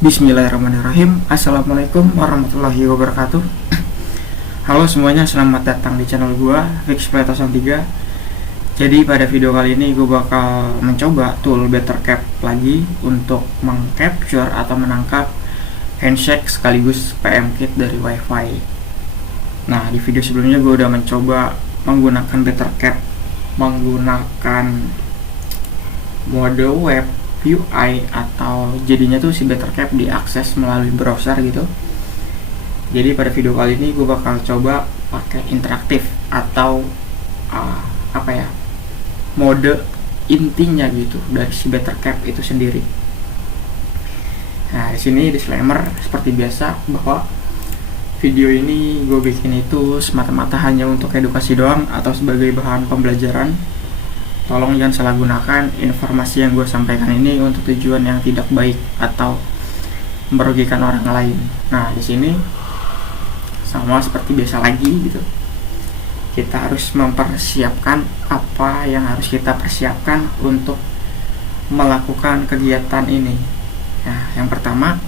Bismillahirrahmanirrahim. Assalamualaikum warahmatullahi wabarakatuh. Halo semuanya, selamat datang di channel gua Fix Play 03. Jadi pada video kali ini gue bakal mencoba tool BetterCap lagi untuk mengcapture atau menangkap handshake sekaligus PM kit dari WiFi. Nah, di video sebelumnya gue udah mencoba menggunakan BetterCap menggunakan mode web UI, atau jadinya tuh si BetterCap diakses melalui browser gitu. Jadi pada video kali ini gue bakal coba pakai interaktif atau mode intinya gitu dari si BetterCap itu sendiri. Nah, di sini disclaimer seperti biasa bahwa video ini gue bikin itu semata-mata hanya untuk edukasi doang atau sebagai bahan pembelajaran. Tolong jangan salah gunakan informasi yang gue sampaikan ini untuk tujuan yang tidak baik atau merugikan orang lain. Nah, di sini sama seperti biasa lagi gitu. Kita harus mempersiapkan apa yang harus kita persiapkan untuk melakukan kegiatan ini. Nah, yang pertama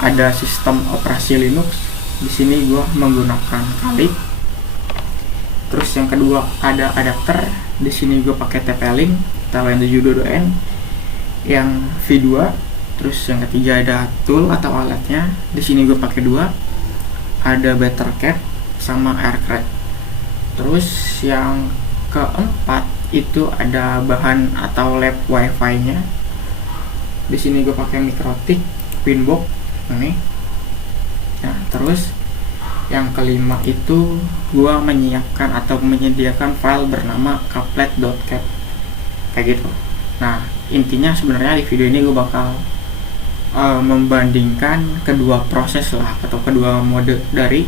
ada sistem operasi Linux. Di sini gue menggunakan Kali. Terus yang kedua ada adapter. Di sini gue pakai TP-Link TWN722N yang V2. Terus yang ketiga ada tool atau alatnya. Di sini gue pakai dua. Ada BetterCap sama AirCrack. Terus yang keempat itu ada bahan atau lab WiFi-nya. Di sini gue pakai Mikrotik Pinbox ini. Nah, terus yang kelima itu gua menyiapkan atau menyediakan file bernama couplet.cap kayak gitu. Nah, intinya sebenarnya di video ini gua bakal membandingkan kedua proses lah atau kedua mode dari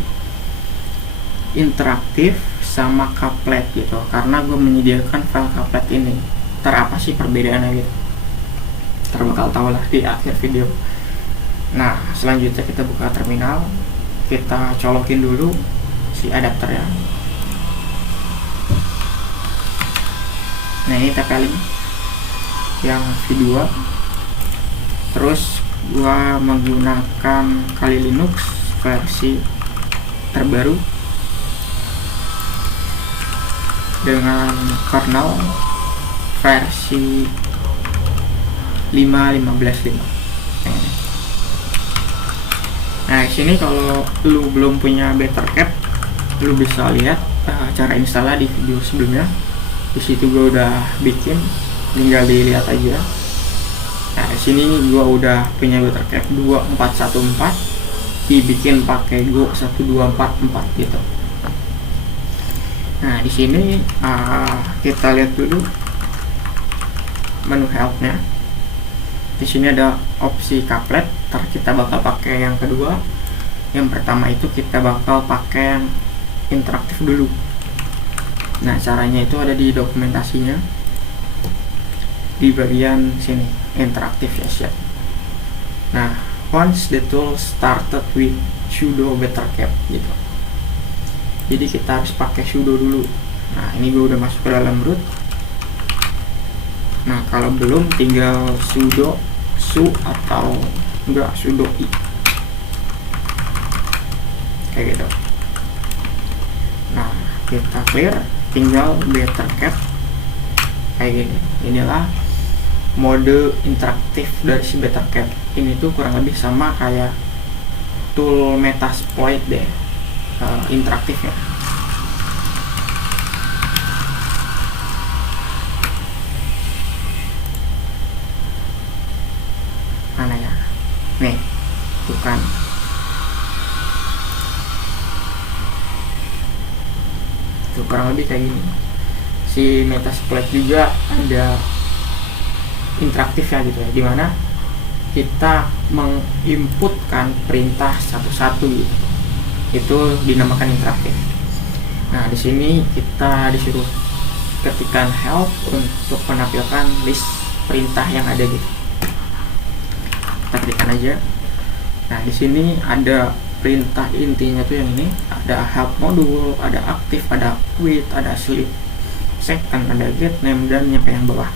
interaktif sama couplet gitu, karena gue menyediakan file couplet ini. Ntar apa sih perbedaannya gitu, ntar bakal tahu lah di akhir video. Nah, selanjutnya kita buka terminal, kita colokin dulu si adapter ya. Nah, ini TP-Link yang V2. Terus gua menggunakan Kali Linux versi terbaru dengan kernel versi 5.15.5. Nah, di sini kalau lu belum punya BetterCap, lu bisa lihat cara installnya di video sebelumnya. Di situ gue udah bikin, tinggal dilihat aja. Nah, di sini gue udah punya BetterCap 2414, dibikin pakai Go 1244 gitu. Nah, di sini kita lihat dulu menu help-nya. Di sini ada opsi couplet. Ntar kita bakal pakai yang kedua. Yang pertama itu kita bakal pakai yang interaktif dulu. Nah, caranya itu ada di dokumentasinya di bagian sini, interaktif ya. Nah, once the tool started with sudo BetterCap gitu. Jadi kita harus pakai sudo dulu. Nah, ini gue udah masuk ke dalam root. Nah, kalau belum tinggal sudo su atau enggak sudo i kayak gitu. Nah, kita clear, tinggal BetterCap kayak gini. Inilah mode interaktif dari si BetterCap. Ini tuh kurang lebih sama kayak tool Metasploit deh, interaktifnya. Mana ya? Nih, bukan. Itu kurang lebih kayak gini. Si Metasploit juga ada interaktifnya gitu ya, dimana kita menginputkan perintah satu-satu gitu. Itu dinamakan interaktif. Nah, di sini kita disuruh ketikkan help untuk menampilkan list perintah yang ada gitu. Kita klikkan aja. Nah, di sini ada perintah intinya tuh yang ini, ada help modul, ada aktif, ada quit, ada sleep second, ada get name, dan nyampe yang bawah.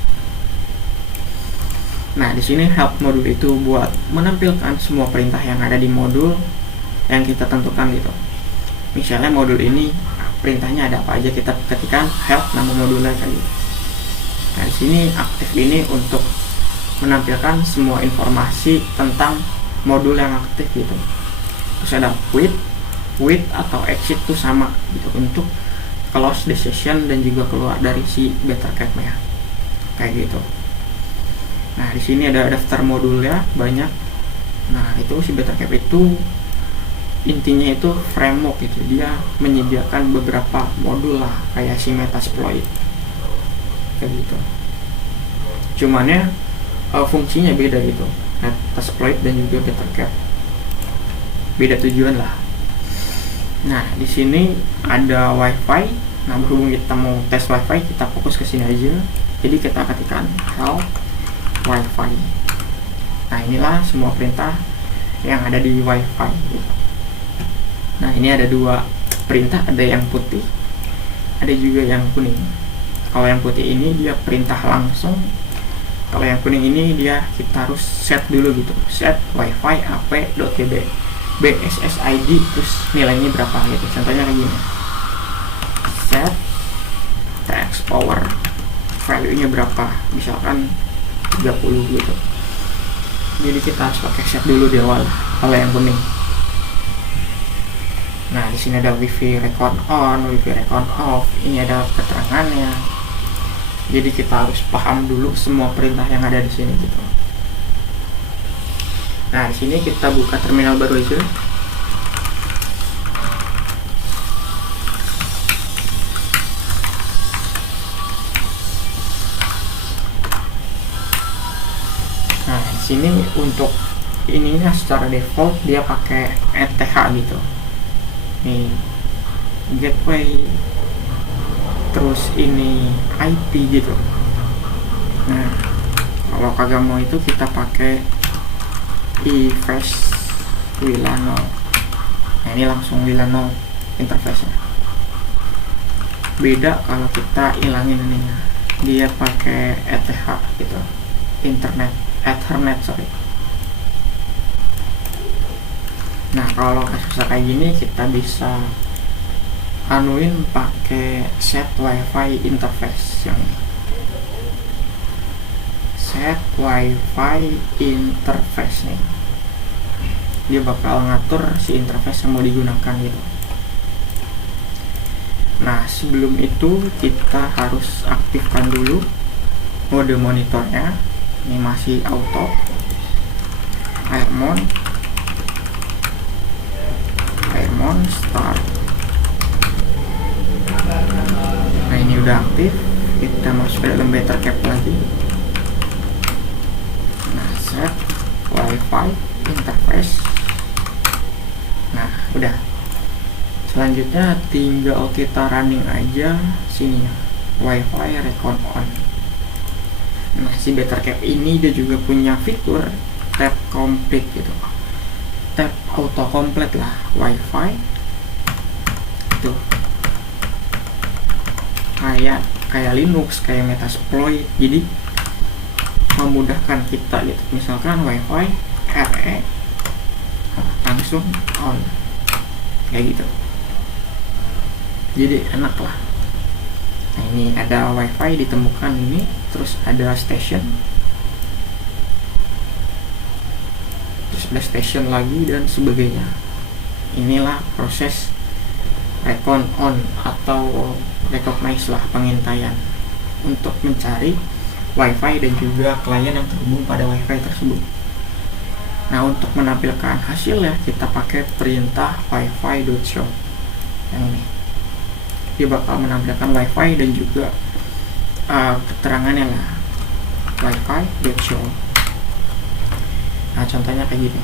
Nah, di sini help modul itu buat menampilkan semua perintah yang ada di modul yang kita tentukan gitu. Misalnya modul ini perintahnya ada apa aja, kita ketikkan help nama modulnya kayak gitu. Nah, di sini aktif ini untuk menampilkan semua informasi tentang modul yang aktif gitu. Terus ada quit atau exit tuh sama gitu, untuk close the session dan juga keluar dari si Bettercap-nya kayak gitu. Nah, di sini ada daftar modulnya banyak. Nah, itu si Bettercap itu intinya itu framework gitu, dia menyediakan beberapa modul lah kayak si Metasploit kayak gitu. Cuman ya fungsinya beda gitu. Metasploit dan juga Bettercap beda tujuan lah. Nah, di sini ada WiFi. Nah, berhubung kita mau tes WiFi, kita fokus ke sini aja. Jadi kita ketikkan help WiFi. Nah, inilah semua perintah yang ada di WiFi gitu. Nah, ini ada dua perintah, ada yang putih, ada juga yang kuning. Kalau yang putih ini dia perintah langsung. Kalau yang kuning ini dia kita harus set dulu gitu. Set WiFi ap.db BSSID, terus nilainya berapa gitu. Contohnya kayak gini. Set TX power, value-nya berapa? Misalkan 30 gitu. Jadi kita harus pakai set dulu di awal kalau yang kuning. Nah, di sini ada wifi record on, wifi record off. Ini ada keterangannya. Jadi kita harus paham dulu semua perintah yang ada di sini gitu. Nah, di sini kita buka terminal baru aja. Nah, di sini untuk ininya secara default dia pakai ETH gitu. Nih, gateway, terus ini IP gitu. Nah, kalau kagak mau itu kita pakai eFast WLAN 0. Nah, ini langsung WLAN 0 interface-nya. Beda kalau kita hilangin ininya, dia pakai ETH gitu, Ethernet sorry. Nah, kalau susah kayak gini kita bisa anuin pakai set WiFi interface yang ini. Set WiFi interface nih, dia bakal ngatur si interface yang mau digunakan gitu. Nah, sebelum itu kita harus aktifkan dulu mode monitornya. Ini masih auto, airmon start. Nah, ini udah aktif. Kita masuk ke dalam Bettercap lagi. Nah, set WiFi interface. Nah, udah. Selanjutnya tinggal kita running aja sini ya, WiFi record on. Nah, si Bettercap ini dia juga punya fitur tab complete gitu, tab auto complete lah WiFi tuh, kayak Linux, kayak Metasploit. Jadi memudahkan kita gitu. Misalkan WiFi RE langsung on kayak gitu, jadi enak lah. Nah, ini ada WiFi ditemukan ini, terus ada station, terus ada station lagi dan sebagainya. Inilah proses recon on atau recognize lah, pengintaian untuk mencari WiFi dan juga klien yang terhubung pada WiFi tersebut. Nah, untuk menampilkan hasilnya kita pakai perintah wifi.show yang ini. Dia bakal menampilkan WiFi dan juga keterangannya lah, wifi.show. Nah, contohnya kayak gini.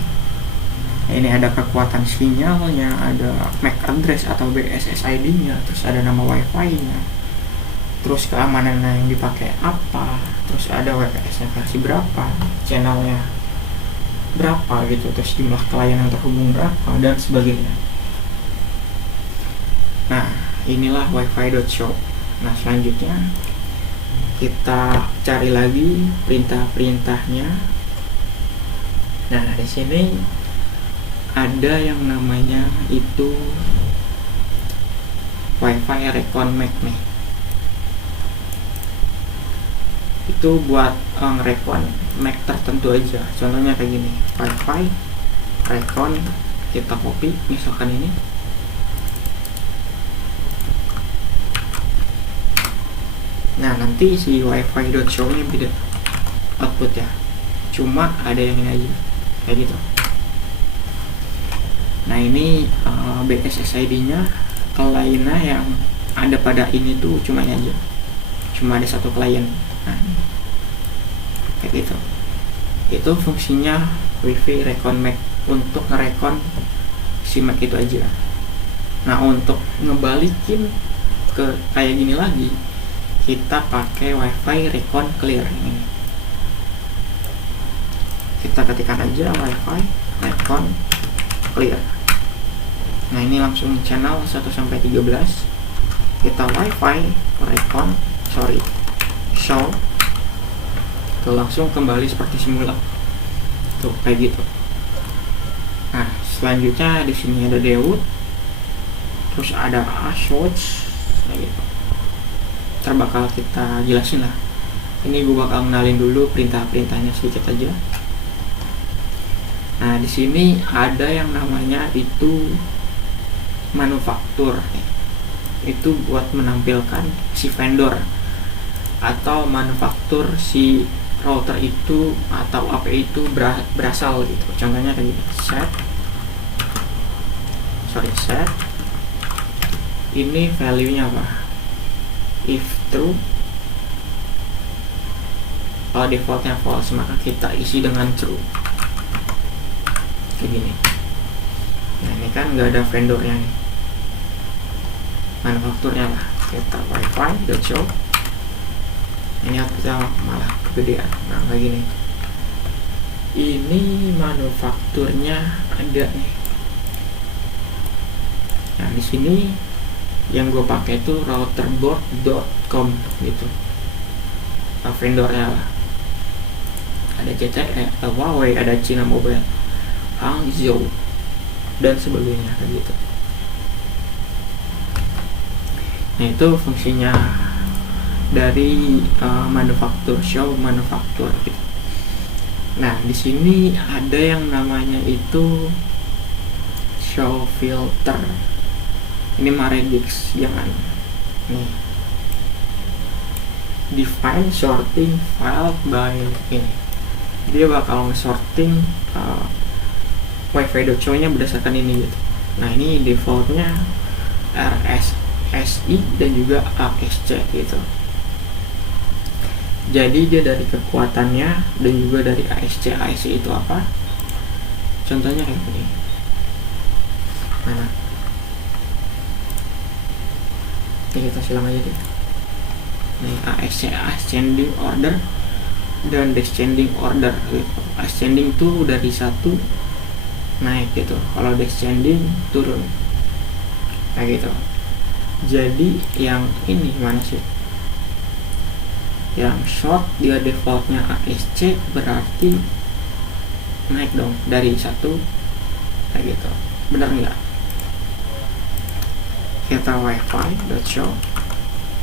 Ini ada kekuatan sinyalnya, ada MAC address atau BSSID-nya, terus ada nama WiFi-nya, terus keamanan yang dipakai apa, terus ada WPS-nya versi berapa, channelnya berapa gitu, terus jumlah klien yang terhubung berapa dan sebagainya. Nah, inilah wifi.show. Nah, selanjutnya kita cari lagi perintah-perintahnya. Nah, di sini ada yang namanya itu Wi-Fi Recon Mac nih. Itu buat nge-recon Mac tertentu aja. Contohnya kayak gini, Wi-Fi Recon, kita copy misalkan ini. Nah, nanti si wifi.show nya beda output ya, cuma ada yang ini aja kayak gitu. Nah, ini BSSID nya kliennya yang ada pada ini tuh cuma ini aja, cuma ada satu klien. Nah, kayak gitu. Itu fungsinya Wi-Fi Recon Mac, untuk ngerekon si Mac itu aja. Nah, untuk ngebalikin ke kayak gini lagi, kita pakai Wi-Fi Recon Clear ini. Kita ketikkan aja Wi-Fi Recon Clear. Nah, ini langsung channel 1-13. Kita Wi-Fi Recon show. Tuh, langsung kembali seperti semula. Tuh, kayak gitu. Nah, selanjutnya di sini ada Dewood, terus ada Ashwatch kayak gitu. Bakal kita jelasin lah. Ini gue bakal kenalin dulu perintah-perintahnya sedikit aja. Nah, di sini ada yang namanya itu manufaktur. Itu buat menampilkan si vendor atau manufaktur si router itu atau API itu berasal gitu. Contohnya kayak gini, set ini value-nya apa? If true, kalau defaultnya false, maka kita isi dengan true kayak gini. Nah, ini kan nggak ada vendornya nih, manufakturnya lah. Kita wifi.show, ini kita malah kegedean. Nah, kayak gini, ini manufakturnya ada nih. Nah, di sini yang gue pakai itu routerboard.com gitu. Nah, vendornya lah ada ZTE, Huawei, ada China Mobile, Hangzhou, dan sebagainya kayak gitu. Nah, itu fungsinya dari manufaktur gitu. Nah, di sini ada yang namanya itu show filter. Ini Maredix, jangan nih. Define sorting file by ini. Dia bakal nge-sorting Wi-Fi.show nya berdasarkan ini gitu. Nah, ini defaultnya RSSI dan juga ASC gitu. Jadi dia dari kekuatannya dan juga dari ASC itu apa? Contohnya kayak gini. Mana? Ini kita silang aja deh. Nih, ASC ascending order dan descending order gitu. Ascending tuh dari 1 naik gitu, kalau descending turun kayak gitu. Jadi yang ini mana sih? Yang short dia defaultnya ASC, berarti naik dong dari 1 kayak gitu. Bener nggak? Kita wifi.show,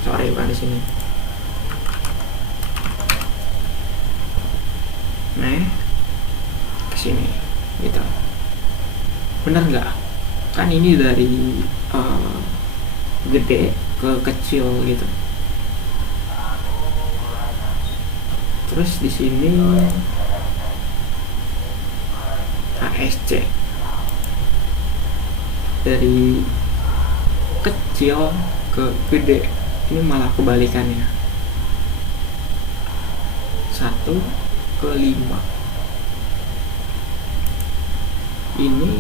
sorry bukan di sini. Nah, kesini gitu. Bener nggak? Kan ini dari gede ke kecil gitu. Terus di sini ASC dari kecil ke gede, ini malah kebalikannya, 1 ke 5. Ini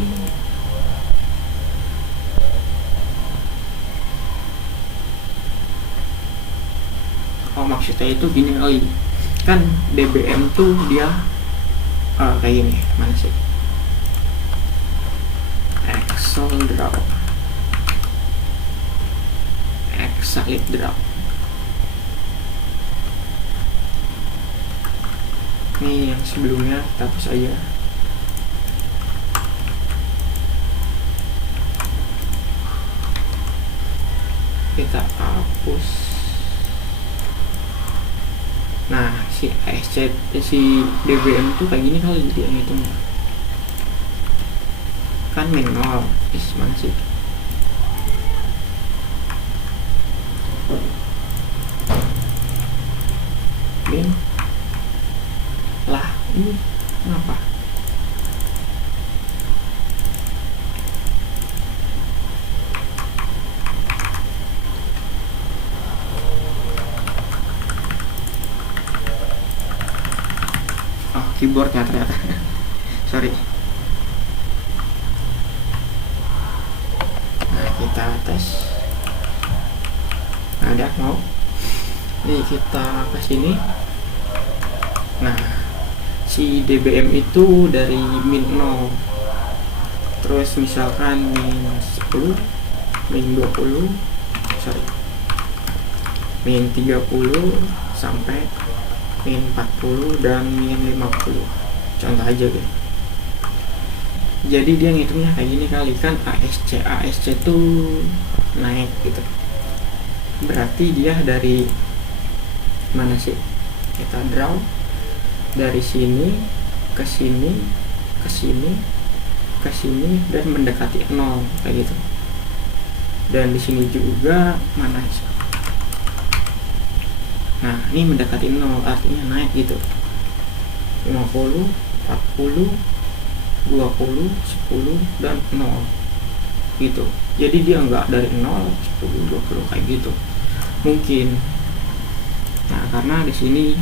maksudnya itu gini, kan DBM tuh dia kayak gini, mana sih? Excel drop, Exalit drop. Ini yang sebelumnya kita hapus aja. Kita hapus. Nah, si ASC, si DBM tuh kayak gini kali dia ngitungnya. Kan min 0. Mana sih? Min. Lah, ini kenapa? Keyboardnya ternyata. Sorry. Nah, kita tes. Ada mau? Nih kita ke sini. Nah, si DBM itu dari min 0. Terus misalkan min 10, min 20, min 30 sampai min 40 dan min 50. Contoh aja gitu. Jadi dia ngitungnya kayak gini kali, kan ASC tuh naik gitu. Berarti dia dari mana sih? Kita draw dari sini ke sini, ke sini, ke sini dan mendekati 0 kayak gitu. Dan di sini juga mana sih? Nah, ini mendekati 0 artinya naik gitu. 50, 40, 20, 10 dan 0 gitu. Jadi dia enggak dari 0, 10, 20 kayak gitu. Mungkin. Nah, karena di sini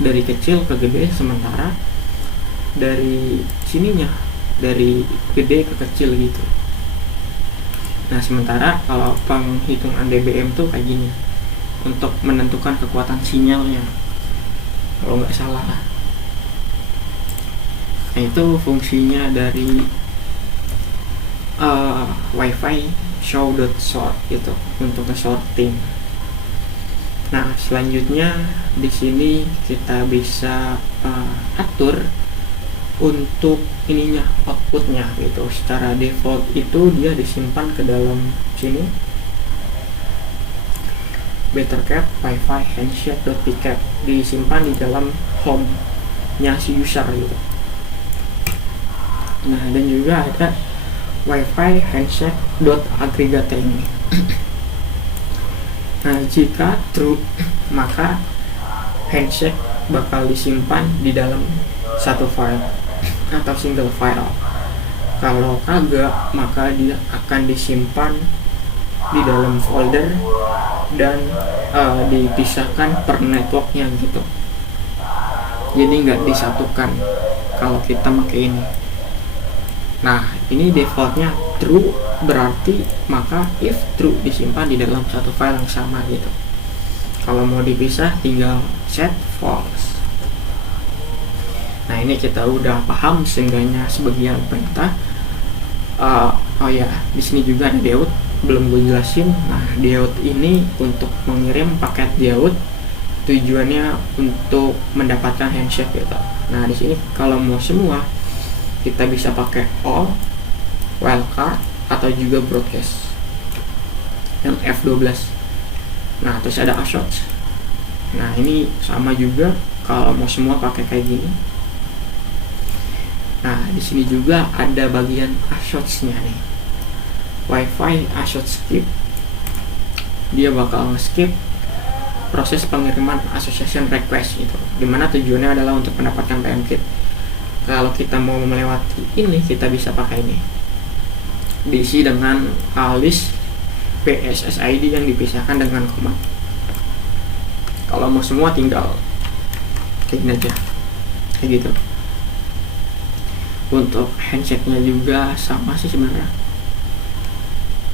dari kecil ke gede, sementara dari sininya dari gede ke kecil gitu. Nah, sementara kalau penghitungan DBM tuh kayak gini. Untuk menentukan kekuatan sinyalnya, kalau nggak salah. Nah, itu fungsinya dari WiFi show.sort gitu untuk nge-sorting. Nah, selanjutnya di sini kita bisa atur untuk ininya, outputnya gitu. Secara default itu dia disimpan ke dalam sini. Bettercat WiFi handshake.pcap disimpan di dalam home-nya si user gitu. Nah, dan juga ada WiFi handshake.aggregate ini. Nah, jika true maka handshake bakal disimpan di dalam satu file atau single file. Kalau kagak maka dia akan disimpan di dalam folder dan dipisahkan per networknya gitu. Jadi nggak disatukan kalau kita pakai ini. Nah, ini defaultnya true, berarti maka if true disimpan di dalam satu file yang sama gitu. Kalau mau dipisah tinggal set false. Nah, ini kita udah paham seenggaknya sebagian perintah. Oh ya, di sini juga ada diode, belum gue jelasin. Nah, diode ini untuk mengirim paket diode, tujuannya untuk mendapatkan handshake gitu. Nah, di sini kalau mau semua kita bisa pakai all, wildcard atau juga broadcast yang F12. Nah, terus ada assoc. Nah, ini sama juga kalau mau semua pakai kayak gini. Nah, di sini juga ada bagian assoc-nya nih. WiFi assoc skip. Dia bakal nge-skip proses pengiriman association request itu, dimana tujuannya adalah untuk mendapatkan packet. Kalau kita mau melewati ini, kita bisa pakai ini, diisi dengan list PSSID yang dipisahkan dengan koma. Kalau mau semua tinggal kayak gini aja, kayak gitu. Untuk handshake-nya juga sama sih sebenarnya.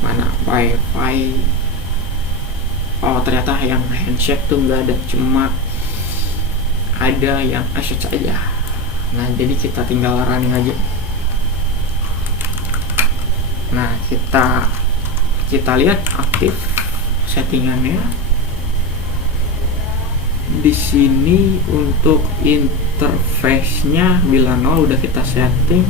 Mana WiFi? Oh, ternyata yang handshake tuh nggak ada, cuma ada yang assoc aja. Nah, jadi kita tinggal running aja. Nah, kita lihat aktif settingannya. di sini untuk interface-nya bila 0 udah kita setting,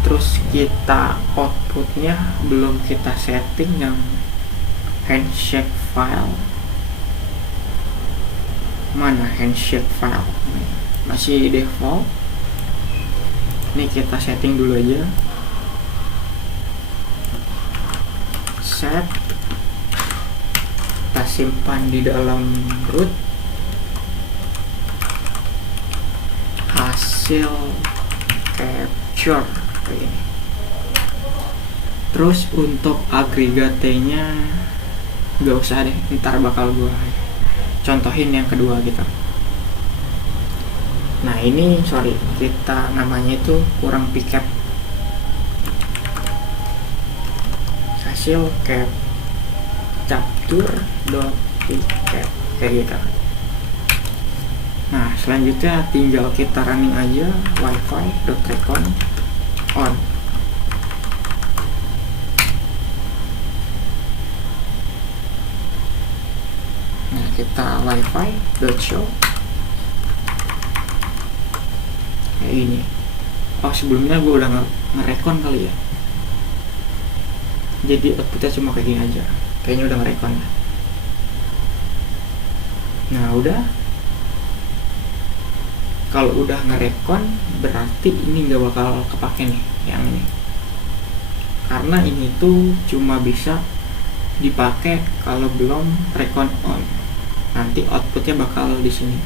terus kita outputnya belum kita setting yang handshake file. Mana handshake file? Masih default. Ini kita setting dulu aja. Set, kita simpan di dalam root hasil capture kayak ini. Terus untuk agregatenya nggak usah deh, ntar bakal gua contohin yang kedua gitu. Nah ini kita namanya itu kurang piket, hasil capture dot piket kayak gitu. Nah selanjutnya tinggal kita running aja wifi dot recon on. Nah kita wifi dot show kayak ini. Oh sebelumnya gue udah ngerekon kali ya, jadi outputnya cuma kayak gini aja, kayaknya udah ngerekon ya. Nah udah, kalau udah ngerekon berarti ini nggak bakal kepake nih yang ini, karena ini tuh cuma bisa dipakai kalau belum recon on. Nanti outputnya bakal di sini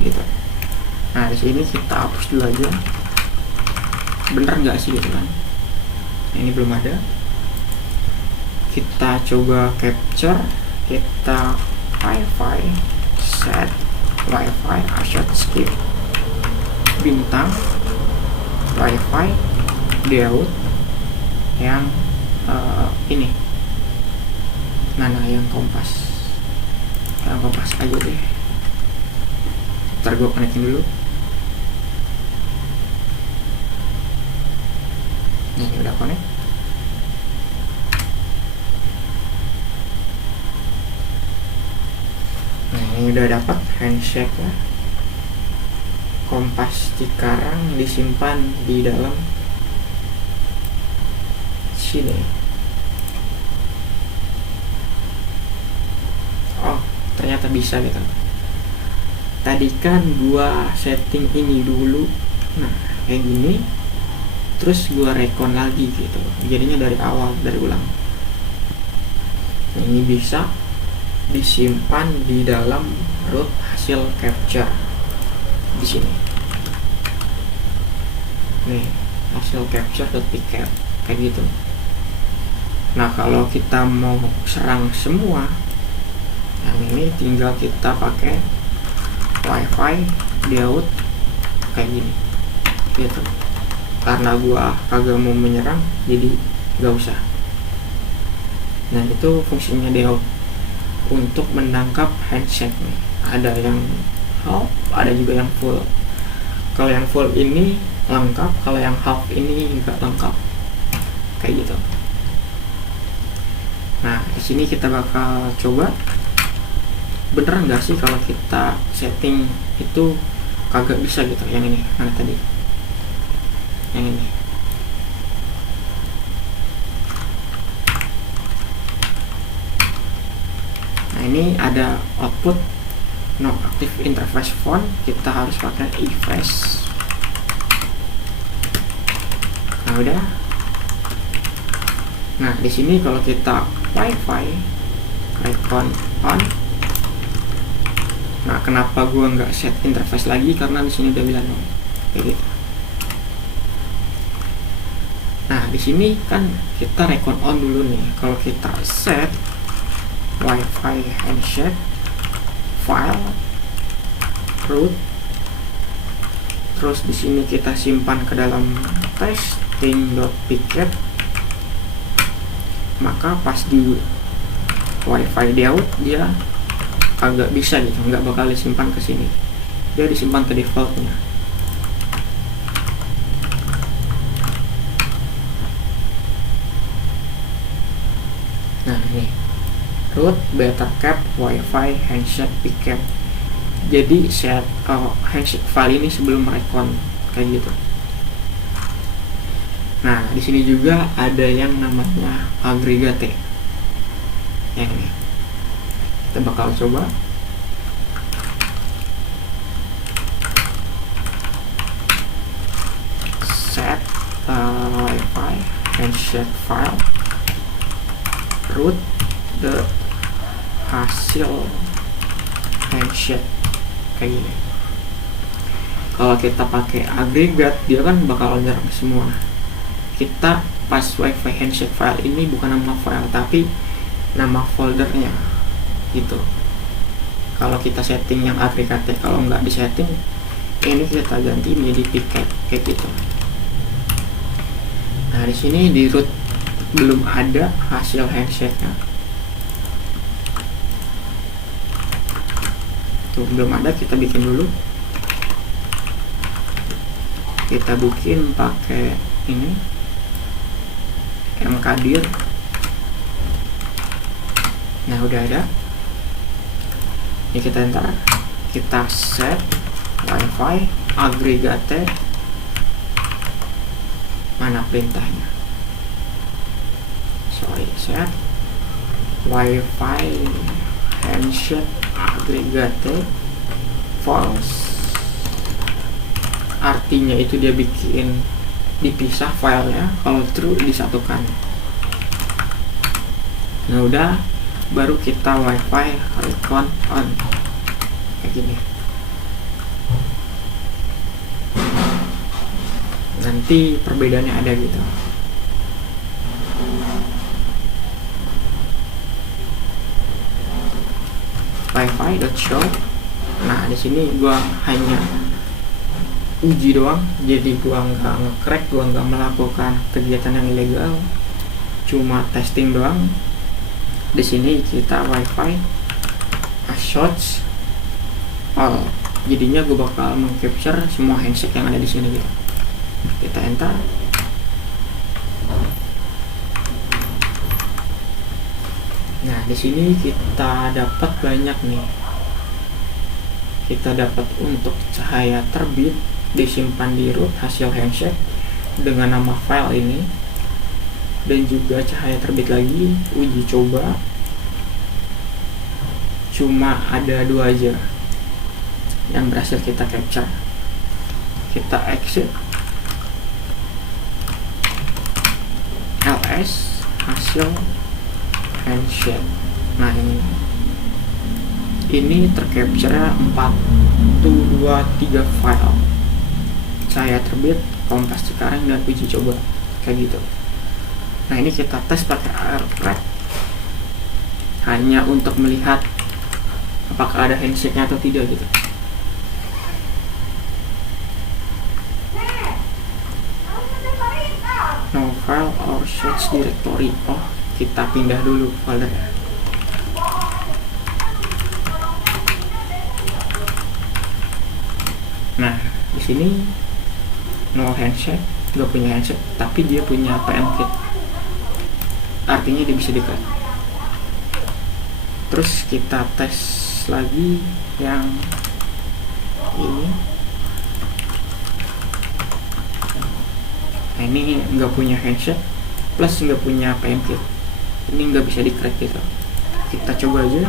gitu. Nah di sini kita hapus dulu aja, bener nggak sih gitu kan. Nah, ini belum ada. Kita coba capture, kita wifi set wifi asset skip bintang wifi default yang ini, mana yang kompas aja deh. Ntar gue connectin dulu. Ini udah connect. Nah ini udah dapat handshake ya. Kompas Cikarang disimpan di dalam sini. Oh ternyata bisa gitu. Tadi kan gua setting ini dulu, nah kayak gini, terus gua recon lagi gitu, jadinya dari awal, dari ulang. Nah, ini bisa disimpan di dalam root hasil capture di sini. Nih hasil capture.pcap kayak gitu. Nah kalau kita mau serang semua yang ini, tinggal kita pakai wifi default kayak gini gitu. Karena gua kagak mau menyerang jadi gak usah. Nah itu fungsinya default untuk menangkap handshake nih. Ada yang half, ada juga yang full. Kalau yang full ini lengkap, kalau yang half ini enggak lengkap kayak gitu. Nah di sini kita bakal coba bener nggak sih kalau kita setting itu kagak bisa gitu. Yang ini mana tadi, yang ini. Nah ini ada output no active interface font, kita harus pakai efface. Nah udah. Nah di sini kalau kita wifi recon on. Nah kenapa gua nggak set interface lagi, karena di sini udah bilang kayak gitu. Nah di sini kan kita recon on dulu nih. Kalau kita set wifi handshake file root, terus di sini kita simpan ke dalam testing.pcap, maka pas di wifi default dia agak bisa gitu, nggak bakal disimpan ke sini, dia disimpan ke defaultnya. Nah ini root, bettercap, wifi, handshake, pcap. Jadi set handshake file ini sebelum recon kayak gitu. Nah, di sini juga ada yang namanya aggregate. Yang ini. Kita bakal coba. Set wifi handshake file root the hasil handshake kayak gini. Kalau kita pakai agregat, dia kan bakal nyerang semua. Kita pas wifi handshake file ini bukan nama file tapi nama foldernya gitu. Kalau kita setting yang agregate, kalau nggak disetting ini kita ganti menjadi pcap kayak gitu. Nah, di sini di root belum ada hasil handshake-nya. Tuh, belum ada, kita bikin dulu. Kita bikin pakai ini mkdir. Nah, udah ada. Ini kita enter. Kita set wifi aggregate. Mana perintahnya? Set wifi handshake aggregate false. Artinya itu dia bikin dipisah filenya, kalau true disatukan. Nah, udah, baru kita wifi recon on kayak gini. Nanti perbedaannya ada gitu. Wifi.show. Nah, di sini gua hanya uji doang, jadi gua nggak nge-crack, gua nggak melakukan kegiatan yang ilegal, cuma testing doang. Di sini kita wifi shots all, jadinya gua bakal meng-capture semua handshake yang ada di sini gitu. Kita enter. Nah, di sini kita dapat banyak nih. Kita dapat untuk cahaya terbit disimpan di root hasil handshake dengan nama file ini, dan juga cahaya terbit lagi uji coba. Cuma ada 2 aja yang berhasil kita capture. Kita exit ls hasil handshake. Nah, ini tercapture 1, 2, 3 file, cahaya terbit, kompas Cikarang, dan uji coba kayak gitu. Nah, ini kita tes pakai aircrack hanya untuk melihat apakah ada handshake-nya atau tidak gitu. No file or search directory. Oh, kita pindah dulu folder. Nah, di sini no handshake, nggak punya handshake, tapi dia punya PMKit. Artinya dia bisa di-crack. Terus kita tes lagi yang ini. Nah, ini nggak punya handshake plus nggak punya PMKit. Ini nggak bisa di-crack gitu. Kita coba aja.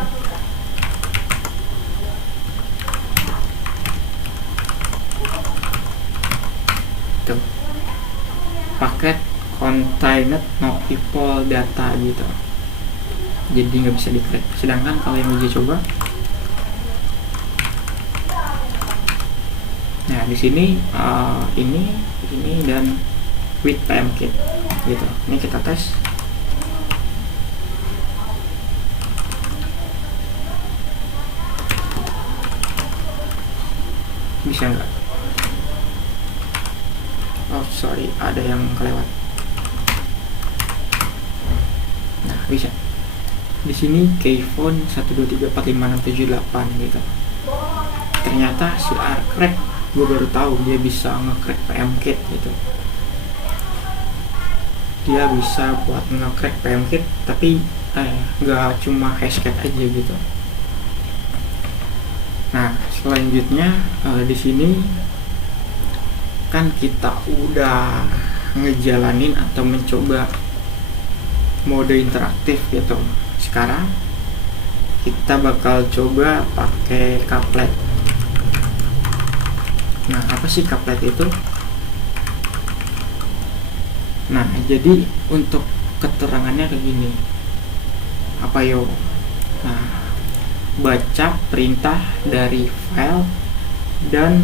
Tuh, paket contained no people data gitu, jadi nggak bisa di-crack. Sedangkan kalau yang uji coba, nah di sini ini dan with PMKit gitu. Ini kita tes. Bisa nggak? Oh sorry, ada yang kelewat. Nah, bisa. Di sini keyphone 123456788 gitu. Ternyata si aircrack, gue baru tahu dia bisa nge-crack PMKit gitu. Dia bisa buat nge-crack PMKit, tapi nggak cuma hashtag aja gitu. Nah selanjutnya di sini kan kita udah ngejalanin atau mencoba mode interaktif gitu. Sekarang kita bakal coba pakai couplet. Nah apa sih couplet itu? Nah jadi untuk keterangannya kayak gini, apa yo? Nah, baca perintah dari file dan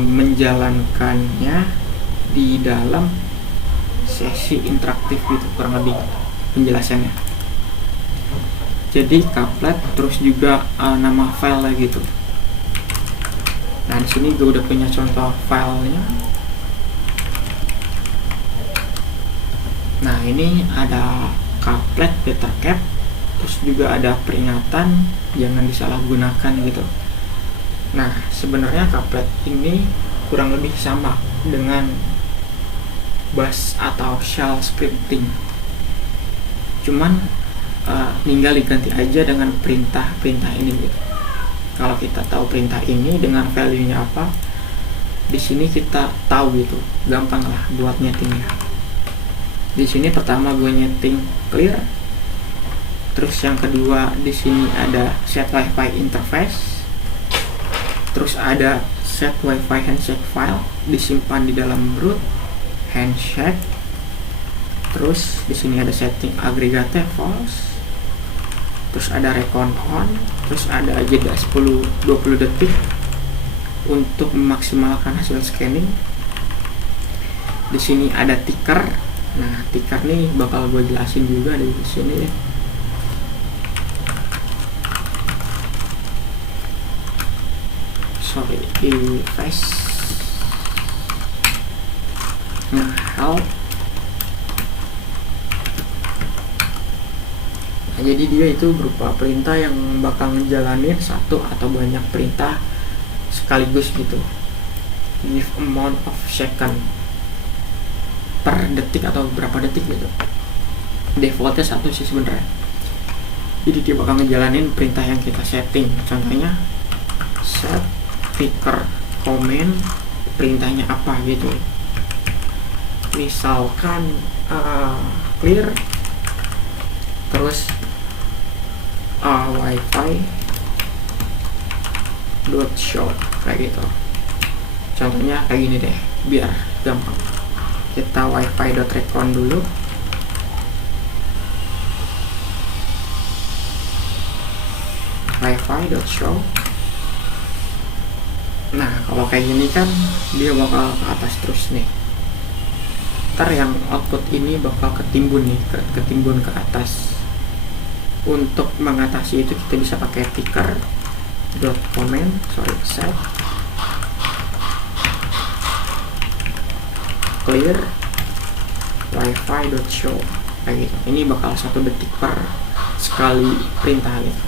menjalankannya di dalam sesi interaktif gitu, kurang lebih penjelasannya. Jadi couplet terus juga nama file gitu. Nah di sini gue udah punya contoh filenya. Nah ini ada couplet data cap, terus juga ada peringatan jangan disalahgunakan gitu. Nah sebenarnya couplet ini kurang lebih sama dengan bash atau shell scripting, cuman tinggal diganti aja dengan perintah ini gitu. Kalau kita tahu perintah ini dengan value-nya apa, di sini kita tahu gitu, gampang lah buat nyetingnya. Di sini pertama gue nyeting clear, terus yang kedua di sini ada set wifi interface, terus ada set wifi handshake file disimpan di dalam root handshake, terus di sini ada setting aggregate false, terus ada recon on, terus ada jeda 10-20 detik untuk memaksimalkan hasil scanning. Di sini ada ticker. Nah ticker nih bakal gue jelasin juga di sini ya. Sorry, face. Nah help. Nah, jadi dia itu berupa perintah yang bakal ngejalanin satu atau banyak perintah sekaligus gitu. Give amount of second per detik atau berapa detik gitu. Defaultnya satu sih sebenarnya. Jadi dia bakal ngejalanin perintah yang kita setting. Contohnya set ticker comment, perintahnya apa gitu. Misalkan clear, terus wifi dot show kayak gitu. Contohnya kayak gini deh biar gampang. Kita wifi dot recon dulu. Wifi dot show. Nah kalau kayak gini kan dia bakal ke atas terus nih. Ntar yang output ini bakal ketimbun nih, ketimbun ke atas. Untuk mengatasi itu kita bisa pakai ticker dot comment, set clear wifi dot show kayak gitu. Ini bakal 1 detik per sekali perintah gitu.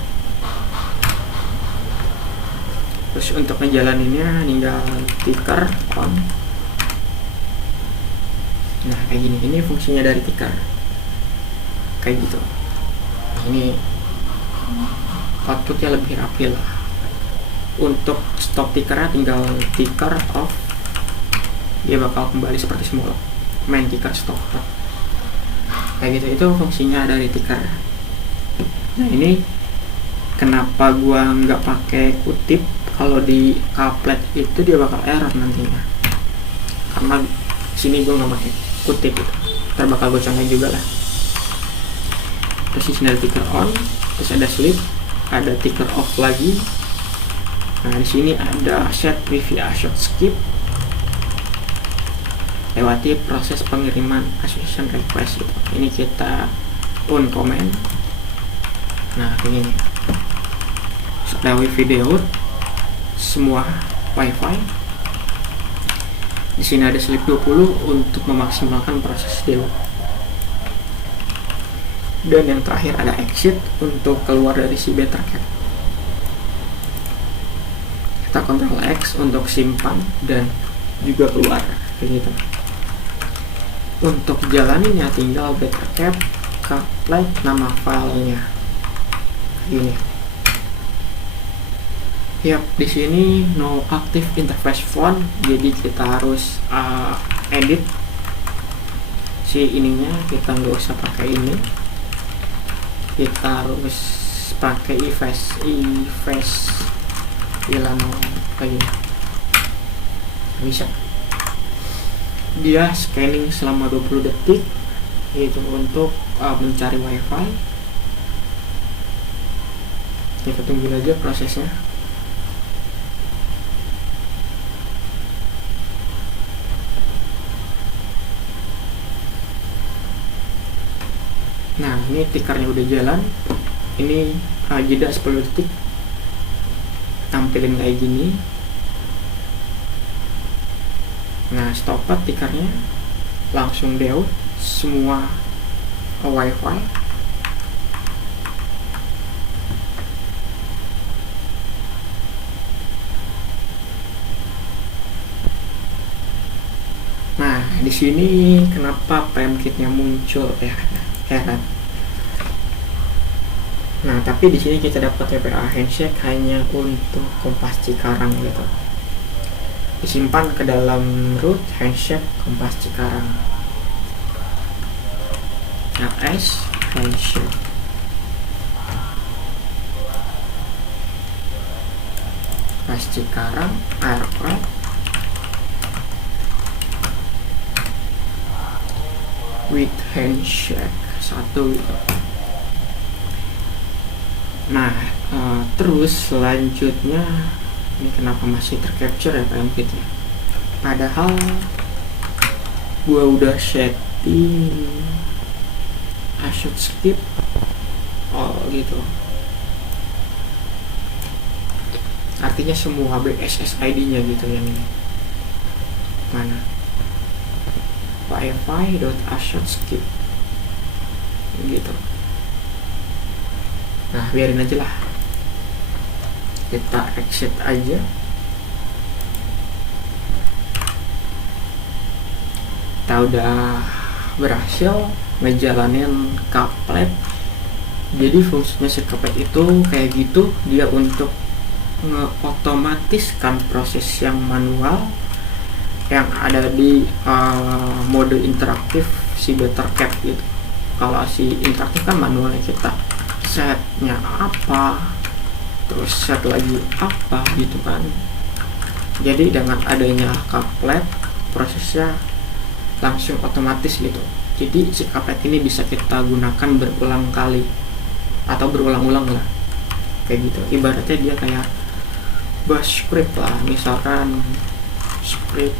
Terus untuk ngejalaninnya tinggal ticker on. Nah kayak gini, ini fungsinya dari ticker kayak gitu. Ini outputnya lebih rapi lah. Untuk stop tickernya tinggal ticker off, dia bakal kembali seperti semula, main ticker stop kayak gitu. Itu fungsinya dari ticker. Nah ini kenapa gua nggak pakai kutip. Kalau di couplet itu dia bakal error nantinya, karena sini gue nggak pakai kutip itu. Ntar bakal gue contohin juga lah. Terus di sini ada ticker on, terus ada sleep, ada ticker off lagi. Nah di sini ada set via short skip, lewati proses pengiriman association request gitu. Ini kita on comment. Nah begini. Terus ada video semua wifi. Di sini ada sleep 20 untuk memaksimalkan proses deal. Dan yang terakhir ada exit untuk keluar dari si beta cap. Kita Ctrl X untuk simpan dan juga keluar kayak gitu. Untuk jalaninnya tinggal beta cap couplet nama filenya ini. Yap, di sini no active interface font, jadi kita harus edit si ininya. Kita nggak usah pakai ini, kita harus pakai efface hilang lagi. Bisa dia scanning selama 20 detik itu untuk mencari wifi. Kita tunggu aja prosesnya. Nah, ini tikernya udah jalan. Ini jeda 10 detik tampilin kayak gini. Nah, stopper tikernya langsung deut semua wifi. Nah, di sini kenapa PMKit-nya muncul ya? Heran. Nah, tapi di sini kita dapat WPA handshake hanya untuk Kompas Cikarang gitu. Disimpan ke dalam root handshake Kompas Cikarang. LS handshake. Kompas Cikarang aircraft with handshake satu gitu. Nah, terus selanjutnya ini kenapa masih tercapture ya PMKit-nya? Padahal gua udah setting I should skip gitu. Artinya semua BSS ID-nya gitu yang ini. Mana? Wi-Fi.ashotskip gitu. Nah, biarin aja lah, kita exit aja. Kita udah berhasil ngejalanin couplet. Jadi fungsinya si couplet itu kayak gitu, dia untuk ngeotomatiskan proses yang manual yang ada di mode interaktif si BetterCap gitu. Kalau si interaktif kan manualnya kita setnya apa, terus set lagi apa gitu kan. Jadi dengan adanya couplet prosesnya langsung otomatis gitu. Jadi si couplet ini bisa kita gunakan berulang kali atau berulang-ulang lah kayak gitu. Ibaratnya dia kayak bash script lah, misalkan script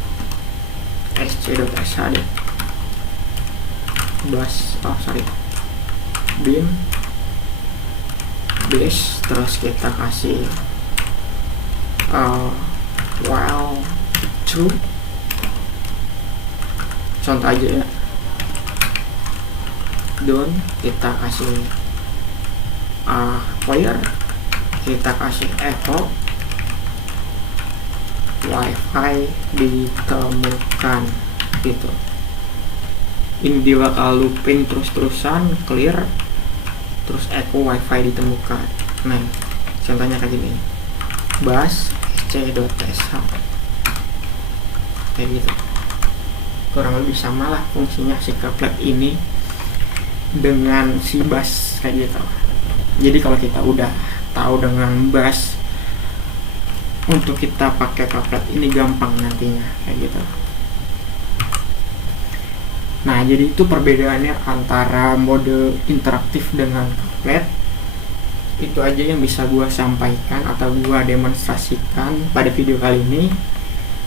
sc.sh deh, bash bin base, terus kita kasih while true, contoh aja ya, done kita kasih where, kita kasih echo wifi ditemukan gitu. Ini dia bakal looping terus-terusan clear, terus echo wifi ditemukan. Nah, contohnya kayak gini, bash sc.sh kayak gitu. Kurang lebih sama lah fungsinya si couplet ini dengan si bash kayak gitu. Jadi kalau kita udah tahu dengan bash, untuk kita pakai couplet ini gampang nantinya kayak gitu. Nah, jadi itu perbedaannya antara mode interaktif dengan couplet. Itu aja yang bisa gua sampaikan atau gua demonstrasikan pada video kali ini.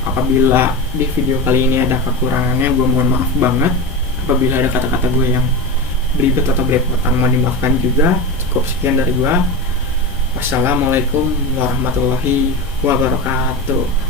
Apabila di video kali ini ada kekurangannya, gua mohon maaf banget. Apabila ada kata-kata gue yang beribet atau belepotan, mohon dimaafkan juga. Cukup sekian dari gua. Wassalamualaikum warahmatullahi wabarakatuh.